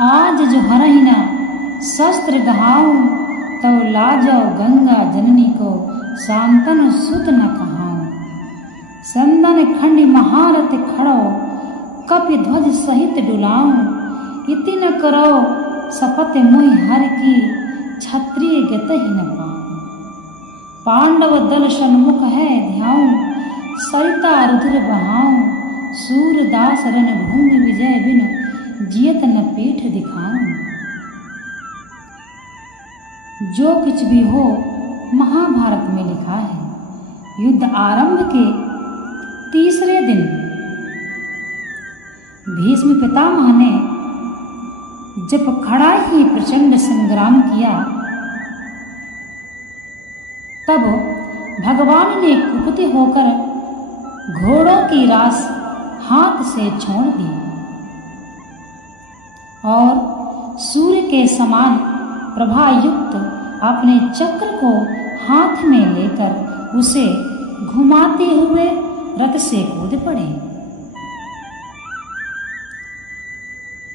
आज जो हरहि न शस्त्र गहाऊं, तो लाजो गंगा जननी को शांतन सुत न कहाऊं। संदन खंड महारथ खड़ो, कपि ध्वज सहित डुलाऊं। इति न करो शपथ मोहि हर की, क्षत्रिय गतहि न पाऊं। पांडव दल सन्मुख है ध्याऊं, सरिता रुधिर बहाऊं। सूरदास रण भूमि विजय बिन, जियत न पीठ दिखाऊं। जो कुछ भी हो महाभारत में लिखा है। युद्ध आरंभ के तीसरे दिन भीष्म पितामह ने जब खड़ा ही प्रचंड संग्राम किया, तब भगवान ने कुपित होकर घोड़ों की रास हाथ से छोड़ दी और सूर्य के समान प्रभायुक्त अपने चक्र को हाथ में लेकर उसे घुमाते हुए रथ से कूद पड़े।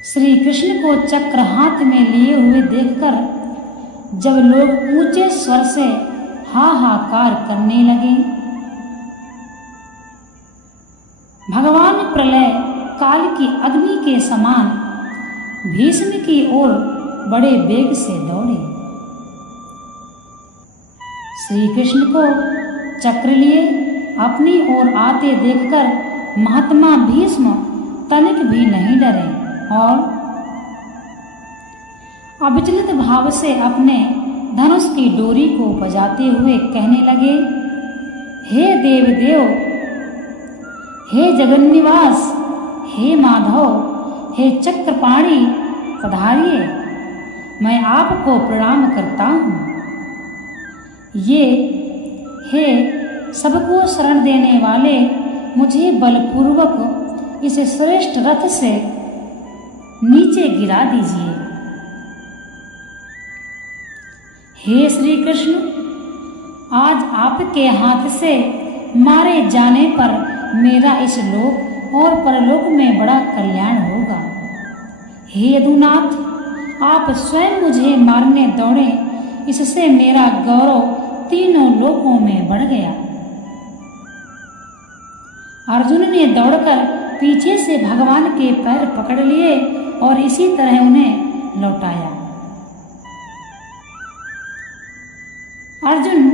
श्री कृष्ण को चक्र हाथ में लिए हुए देखकर जब लोग ऊंचे स्वर से हाहाकार करने लगे, भगवान प्रलय काल की अग्नि के समान भीष्म की ओर बड़े वेग से दौड़े। श्री कृष्ण को चक्र लिए अपनी ओर आते देखकर महात्मा भीष्म तनिक भी नहीं डरे और अविचलित भाव से अपने धनुष की डोरी को बजाते हुए कहने लगे, हे देव देव, हे जगन्निवास, हे माधव, हे चक्रपाणी, पधारिए, मैं आपको प्रणाम करता हूँ। ये हे सबको शरण देने वाले, मुझे बलपूर्वक इस श्रेष्ठ रथ से नीचे गिरा दीजिए। हे श्री कृष्ण, आज आपके हाथ से मारे जाने पर मेरा इस लोक और परलोक में बड़ा कल्याण होगा। हे यदुनाथ, आप स्वयं मुझे मारने दौड़े, इससे मेरा गौरव तीनों लोकों में बढ़ गया। अर्जुन ने दौड़कर पीछे से भगवान के पैर पकड़ लिए और इसी तरह उन्हें लौटाया। अर्जुन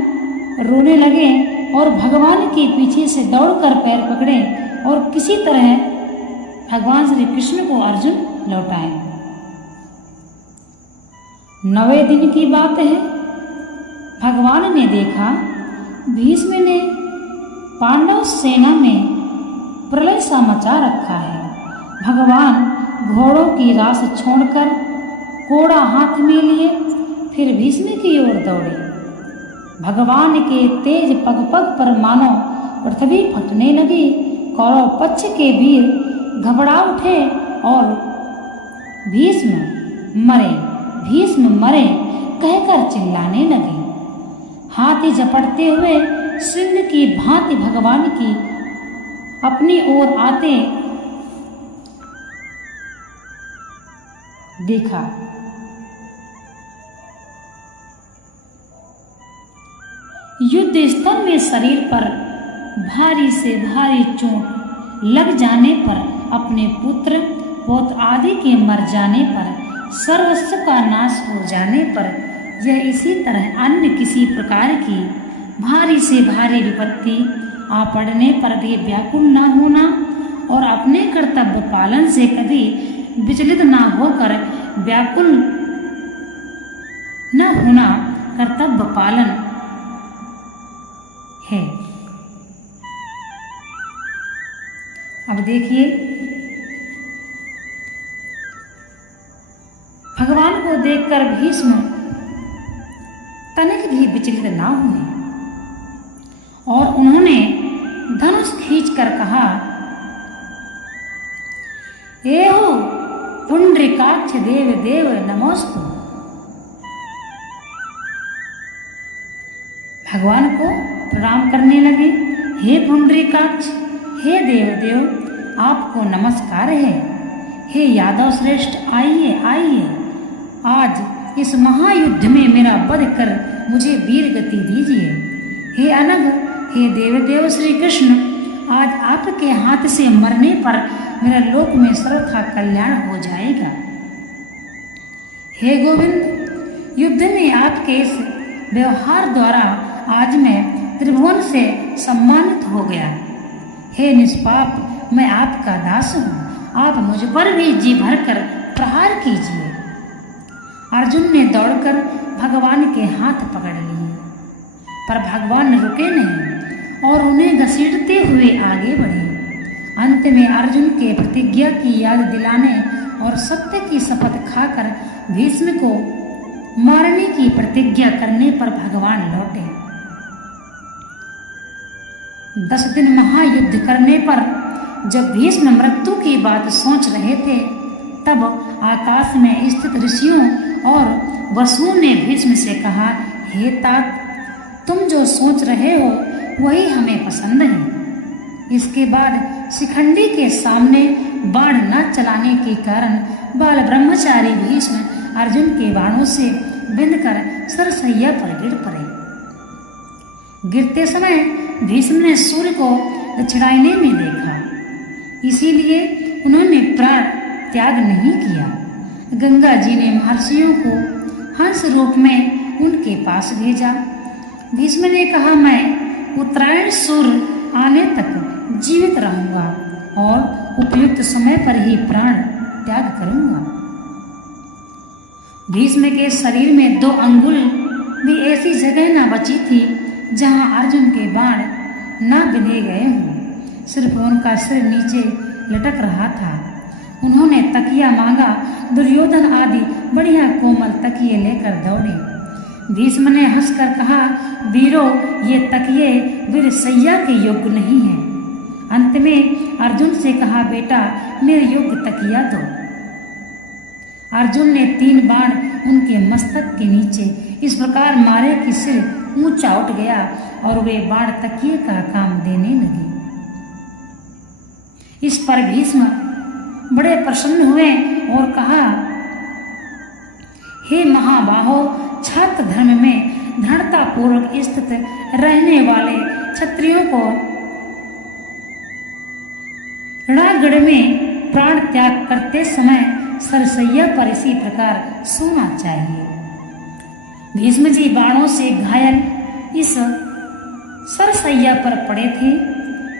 रोने लगे और भगवान के पीछे से दौड़कर पैर पकड़े और किसी तरह भगवान श्री कृष्ण को अर्जुन लौटाए। 9वें दिन की बात है। भगवान ने देखा भीष्म ने पांडव सेना में प्रलय सा मचा रखा है। भगवान घोड़ों की रास छोड़कर कोड़ा हाथ में लिए फिर भीष्म की ओर दौड़े। भगवान के तेज पग पग पर मानो पृथ्वी फटने लगी। कौरव पक्ष के वीर घबरा उठे और भीष्म मरे कहकर चिल्लाने लगे। हाथी झपटते हुए सिंह की भांति भगवान की अपनी ओर आते देखा। युद्ध स्थल में शरीर पर भारी से भारी चोट लग जाने पर, अपने पुत्र पौत्र आदि के मर जाने पर, सर्वस्व का नाश हो जाने पर, यह इसी तरह अन्य किसी प्रकार की भारी से भारी विपत्ति आ पड़ने पर भी व्याकुल न होना और अपने कर्तव्य पालन से कभी विचलित न होकर व्याकुल न होना कर्तव्य पालन है। अब देखिए, भगवान को देखकर भीष्म तनिक भी विचलित न हुए और उन्होंने धनुष खींचकर कहा, एहो पुंडरीकाक्ष देव देव नमोस्तु। भगवान को प्रणाम करने लगे। हे पुंडरीकाक्ष, हे देव देव, आपको नमस्कार है। हे यादव श्रेष्ठ, आइए आइए, आज इस महायुद्ध में मेरा वध कर मुझे वीर गति दीजिए। हे अनघ, हे देवदेव श्री कृष्ण, आज आपके हाथ से मरने पर मेरा लोक में सर्वथा कल्याण हो जाएगा। हे गोविंद, युद्ध में आपके इस व्यवहार द्वारा आज मैं त्रिभुवन से सम्मानित हो गया। हे निष्पाप, मैं आपका दास हूँ, आप मुझ पर भी जी भरकर प्रहार कीजिए। अर्जुन ने दौड़कर भगवान के हाथ पकड़ लिए, पर भगवान रुके नहीं और उन्हें घसीटते हुए आगे बढ़े। अंत में अर्जुन के प्रतिज्ञा की याद दिलाने और सत्य की शपथ खाकर भीष्म को मारने की प्रतिज्ञा करने पर भगवान लौटे। 10 दिन महायुद्ध करने पर जब भीष्म मृत्यु की बात सोच रहे थे, तब आकाश में स्थित ऋषियों और वसुओं ने भीष्म से कहा, हे तात, तुम जो सोच रहे हो वही हमें पसंद है। इसके बाद शिखंडी के सामने बाण न चलाने के कारण बाल ब्रह्मचारी भीष्म अर्जुन के बाणों से बिंधकर सरसैया पर गिर पड़े। गिरते समय भीष्म ने सूर्य को छिड़ाने में देखा, इसीलिए उन्होंने प्राण त्याग नहीं किया। गंगा जी ने महर्षियों को हंस रूप में उनके पास भेजा। भीष्म ने कहा, मैं उत्तरायण सूर्य आने तक जीवित रहूंगा और उपयुक्त समय पर ही प्राण त्याग करूंगा। भीष्म के शरीर में 2 अंगुल भी ऐसी जगह न बची थी जहां अर्जुन के बाण न बिंधे गए हों। सिर्फ उनका सिर नीचे लटक रहा था। उन्होंने तकिया मांगा। दुर्योधन आदि बढ़िया कोमल तकिए लेकर दौड़े। भीष्म ने हंसकर कहा, वीरो, ये तकिए वीरशैया के योग्य नहीं है। अंत में अर्जुन से कहा, बेटा, मेरे योग्य तकिया दो। अर्जुन ने 3 बाण उनके मस्तक के नीचे इस प्रकार मारे कि सिर ऊंचा उठ गया और वे बाण तकिए का काम देने लगे। इस पर भीष्म बड़े प्रसन्न हुए और कहा, हे महाबाहो, छात्र धर्म में दृढ़ता पूर्वक स्थित रहने वाले क्षत्रियों को रणगढ़ में प्राण त्याग करते समय सरसैया पर इसी प्रकार सोना चाहिए। भीष्म जी बाणों से घायल इस सरसैया पर पड़े थे।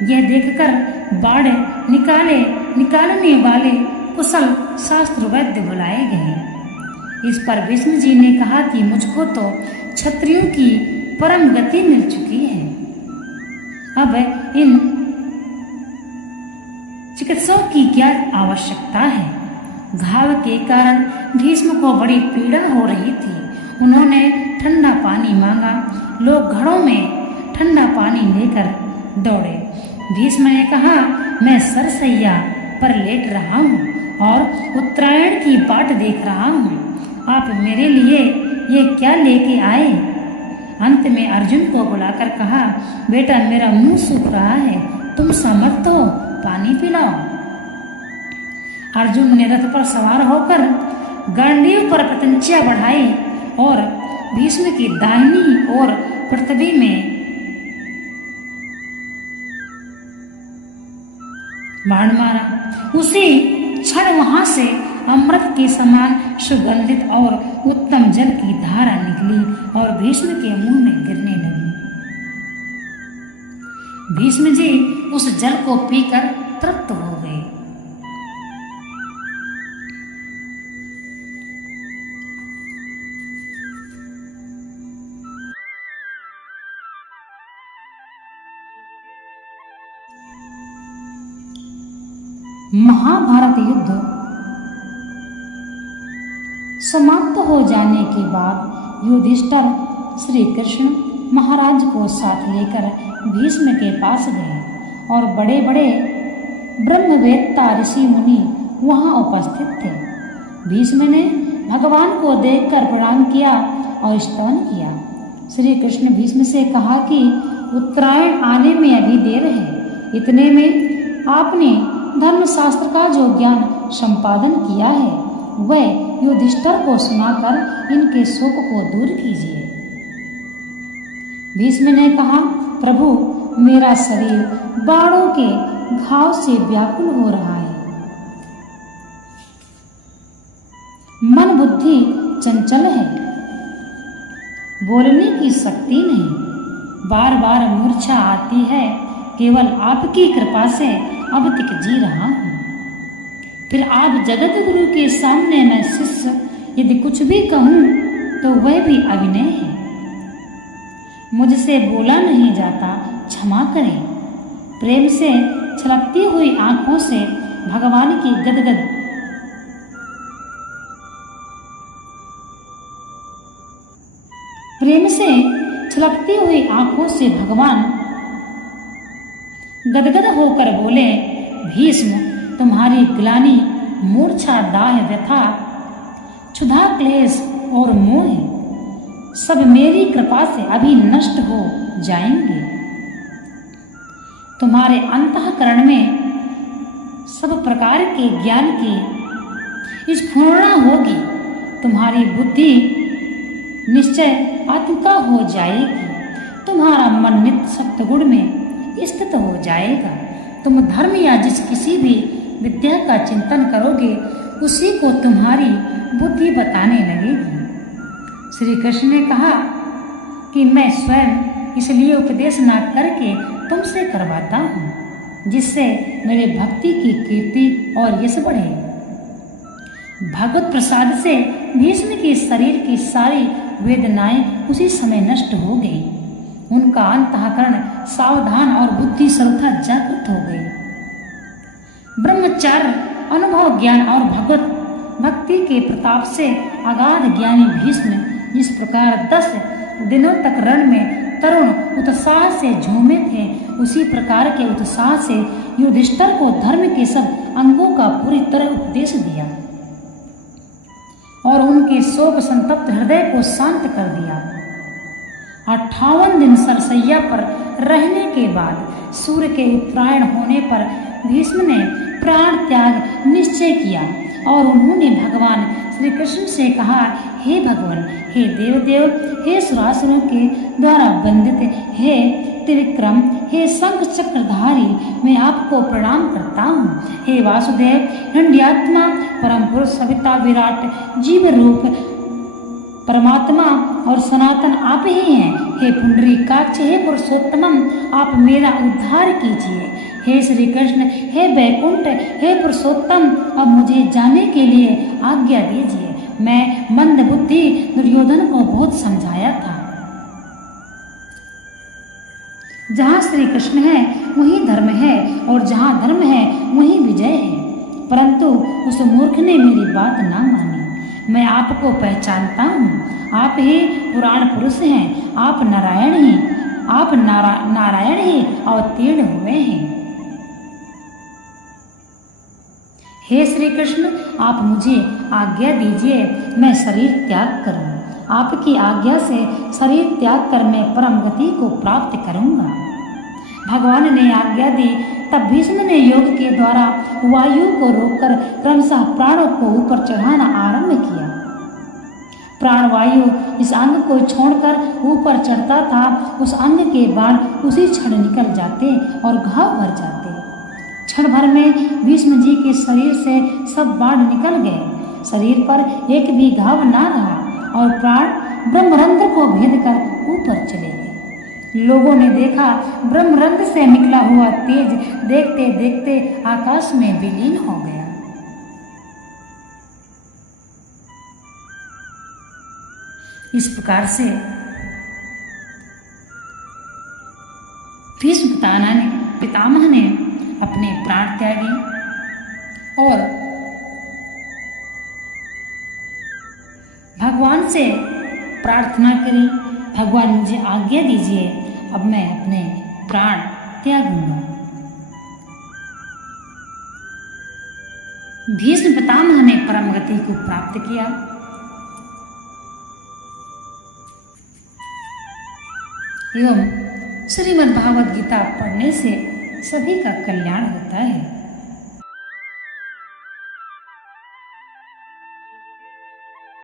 यह देखकर बाण निकालने वाले कुशल शास्त्र वैद्य बुलाए गए। इस पर भीष्म जी ने कहा कि मुझको तो क्षत्रियों की परम गति मिल चुकी है, अब इन चिकित्सकों की क्या आवश्यकता है। घाव के कारण भीष्म को बड़ी पीड़ा हो रही थी। उन्होंने ठंडा पानी मांगा। लोग घड़ों में ठंडा पानी लेकर दौड़े। भीष्म ने कहा, मैं सरसैया पर लेट रहा हूँ और उत्तरायण की बाट देख रहा हूँ। आप मेरे लिए ये क्या लेके आए। अंत में अर्जुन को बुलाकर कहा, बेटा, मेरा मुंह सूख रहा है, तुम समर्थ हो, पानी पिलाओ। अर्जुन ने रथ पर सवार होकर गांडीव पर प्रत्यंचा बढ़ाई और भीष्म की दाहिनी ओर पृथ्वी में बाण मारा। उसी क्षण वहां से अमृत के समान सुगंधित और उत्तम जल की धारा निकली और भीष्म के मुंह में गिरने लगी। भीष्म जी उस जल को पीकर तृप्त हो गए। महाभारत युद्ध समाप्त हो जाने के बाद युधिष्ठिर श्री कृष्ण महाराज को साथ लेकर भीष्म के पास गए और बड़े बड़े ब्रह्मवेत्ता ऋषि मुनि वहां उपस्थित थे। भीष्म ने भगवान को देखकर प्रणाम किया और स्तवन किया। श्री कृष्ण भीष्म से कहा कि उत्तरायण आने में अभी देर है। इतने में आपने धर्मशास्त्र का जो ज्ञान संपादन किया है वह युधिष्ठिर को सुनाकर इनके शोक को दूर कीजिए। भीष्म ने कहा, प्रभु मेरा शरीर बाणों के घाव से व्याकुल हो रहा है, मन बुद्धि चंचल है, बोलने की शक्ति नहीं, बार बार मूर्छा आती है, केवल आपकी कृपा से अब तक जी रहा हूं। फिर आप जगत गुरु के सामने मैं शिष्य यदि कुछ भी कहूं तो वह भी अभिनय है, मुझसे बोला नहीं जाता, क्षमा करें। प्रेम से छलकती हुई आंखों से भगवान की गदगद प्रेम से छलकती हुई आंखों से भगवान गदगद होकर बोले, भीष्म तुम्हारी ग्लानि, मूर्छा, दाह, व्यथा, क्षुधा, क्लेश और मोह सब मेरी कृपा से अभी नष्ट हो जाएंगे। तुम्हारे अंतःकरण में सब प्रकार के ज्ञान की स्फुरणा होगी, तुम्हारी बुद्धि निश्चय आत्मिका हो जाएगी, तुम्हारा मन नित्य सत्गुण में स्थित हो जाएगा। तुम धर्म या जिस किसी भी विद्या का चिंतन करोगे उसी को तुम्हारी बुद्धि बताने लगेगी। श्री कृष्ण ने कहा कि मैं स्वयं इसलिए उपदेश न करके तुमसे करवाता हूँ जिससे मेरे भक्ति की कीर्ति और यश बढ़े। भगवत प्रसाद से भीष्म के शरीर की सारी वेदनाएं उसी समय नष्ट हो गई, उनका अंतःकरण सावधान और बुद्धि सर्वथा जागृत हो गई। ब्रह्मचार्य, अनुभव, ज्ञान और भगवत भक्ति के प्रताप से अगाध ज्ञानी भीष्म जिस प्रकार 10 दिनों तक रण में तरुण उत्साह से झूमे थे, उसी प्रकार के उत्साह से युधिष्ठिर को धर्म के सब अंगों का पूरी तरह उपदेश दिया और उनके शोक संतप्त हृदय को शांत कर दिया। 58 दिन सरसैया पर रहने के बाद सूर्य के उत्तरायण होने पर भीष्म ने प्राण त्याग निश्चय किया और उन्होंने भगवान श्री कृष्ण से कहा, हे भगवान, हे देवदेव, हे सुरासुरों के द्वारा बंदित, हे त्रिविक्रम, हे शंख चक्रधारी, मैं आपको प्रणाम करता हूँ। हे वासुदेव, हिरण्यात्मा, परम पुरुष, सविता, विराट, जीव रूप परमात्मा और सनातन आप ही हैं। हे पुंडरीकाक्ष, हे पुरुषोत्तमम, आप मेरा उद्धार कीजिए। हे श्री कृष्ण, हे वैकुंठ, हे पुरुषोत्तम, अब मुझे जाने के लिए आज्ञा दीजिए। मैं मंद बुद्धि दुर्योधन को बहुत समझाया था, जहाँ श्री कृष्ण है वहीं धर्म है और जहाँ धर्म है वहीं विजय है, परंतु उस मूर्ख ने मेरी बात ना मानी। मैं आपको पहचानता हूँ, आप ही पुराण पुरुष हैं, आप नारायण ही अवतीर्ण हुए हैं। हे श्री कृष्ण, आप मुझे आज्ञा दीजिए, मैं शरीर त्याग करूं। आपकी आज्ञा से शरीर त्याग कर मैं परम गति को प्राप्त करूंगा। भगवान ने आज्ञा दी, तब भीष्म ने योग के द्वारा वायु को रोककर क्रमशः प्राणों को ऊपर चढ़ाना आरंभ किया। प्राण वायु इस अंग को छोड़कर ऊपर चढ़ता था, उस अंग के बाण उसी क्षण निकल जाते और घाव भर जाते। क्षण भर में भीष्म जी के शरीर से सब बाण निकल गए, शरीर पर एक भी घाव ना रहा और प्राण ब्रह्मरंध्र को भेद कर ऊपर चले गए। लोगों ने देखा ब्रह्मरंध्र से निकला हुआ तेज देखते देखते आकाश में विलीन हो गया। इस प्रकार से भीष्म पितामह ने अपने प्राण त्यागे और भगवान से प्रार्थना करी, भगवान मुझे आज्ञा दीजिए, अब मैं अपने प्राण त्यागूंगा। भीष्म पितामह ने परम गति को प्राप्त किया। एवं श्रीमद् भागवत गीता पढ़ने से सभी का कल्याण होता है।